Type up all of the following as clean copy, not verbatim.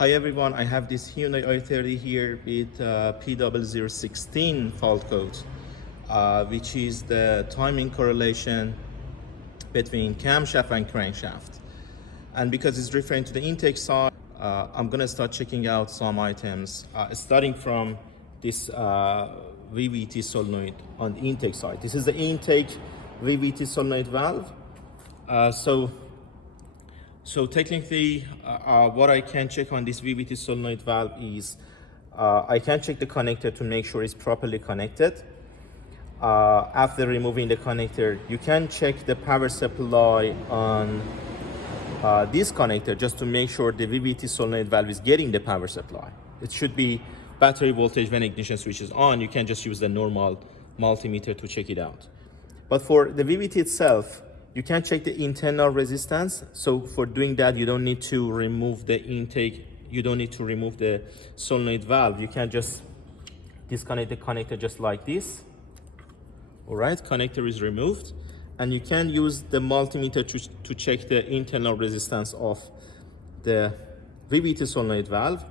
Hi everyone, I have this Hyundai i30 here with P0016 fault code, which is the timing correlation between camshaft and crankshaft. And because it's referring to the intake side, I'm gonna start checking out some items, starting from this VVT solenoid on the intake side. This is the intake VVT solenoid valve. So technically, what I can check on this VVT solenoid valve is I can check the connector to make sure it's properly connected. After removing the connector, you can check the power supply on this connector just to make sure the VVT solenoid valve is getting the power supply. It should be battery voltage when ignition switch is on. You can just use the normal multimeter to check it out. But for the VVT itself, you can check the internal resistance. So for doing that, you don't need to remove the intake. You don't need to remove the solenoid valve. You can just disconnect the connector just like this. All right, connector is removed. And you can use the multimeter to check the internal resistance of the VVT solenoid valve.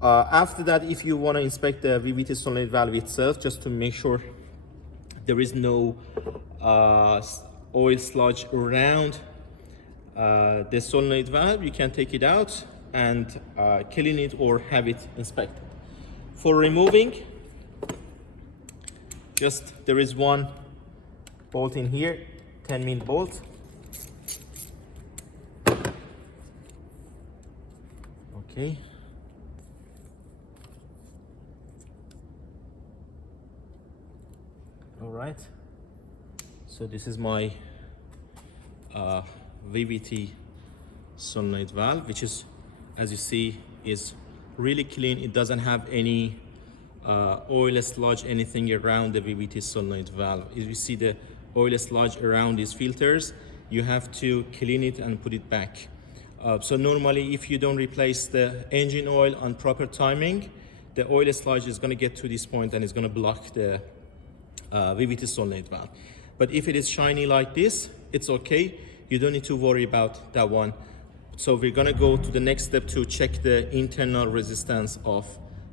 After that, if you want to inspect the VVT solenoid valve itself, just to make sure there is no oil sludge around the solenoid valve, you can take it out and clean it or have it inspected. For removing, just there is one bolt in here, 10mm bolt. Okay. All right. So this is my VVT solenoid valve, which is, as you see, is really clean. It doesn't have any oil sludge, anything around the VVT solenoid valve. If you see the oil sludge around these filters, you have to clean it and put it back. So normally, if you don't replace the engine oil on proper timing, the oil sludge is going to get to this point and it's going to block the VVT solenoid valve. But if it is shiny like this, it's okay. You don't need to worry about that one. So we're gonna go to the next step to check the internal resistance of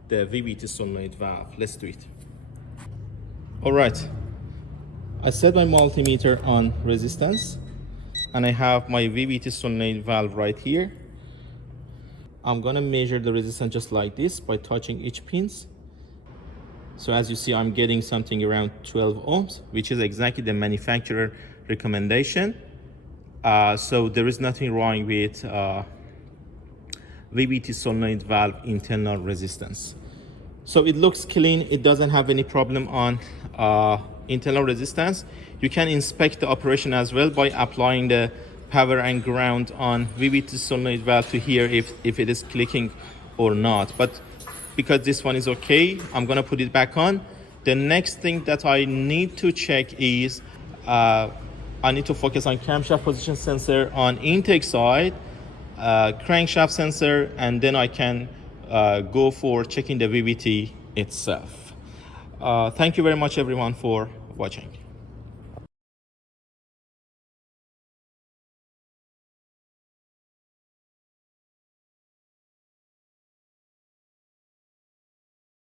the VVT solenoid valve. Let's do it. All right, I set my multimeter on resistance and I have my VVT solenoid valve right here. I'm gonna measure the resistance just like this by touching each pins. So as you see, I'm getting something around 12 ohms, which is exactly the manufacturer recommendation. So there is nothing wrong with VVT solenoid valve internal resistance. So it looks clean. It doesn't have any problem on internal resistance. You can inspect the operation as well by applying the power and ground on VVT solenoid valve to hear if it is clicking or not. But because this one is okay, I'm gonna put it back on. The next thing that I need to check is I need to focus on camshaft position sensor on intake side, crankshaft sensor, and then I can go for checking the VVT itself. Thank you very much everyone for watching.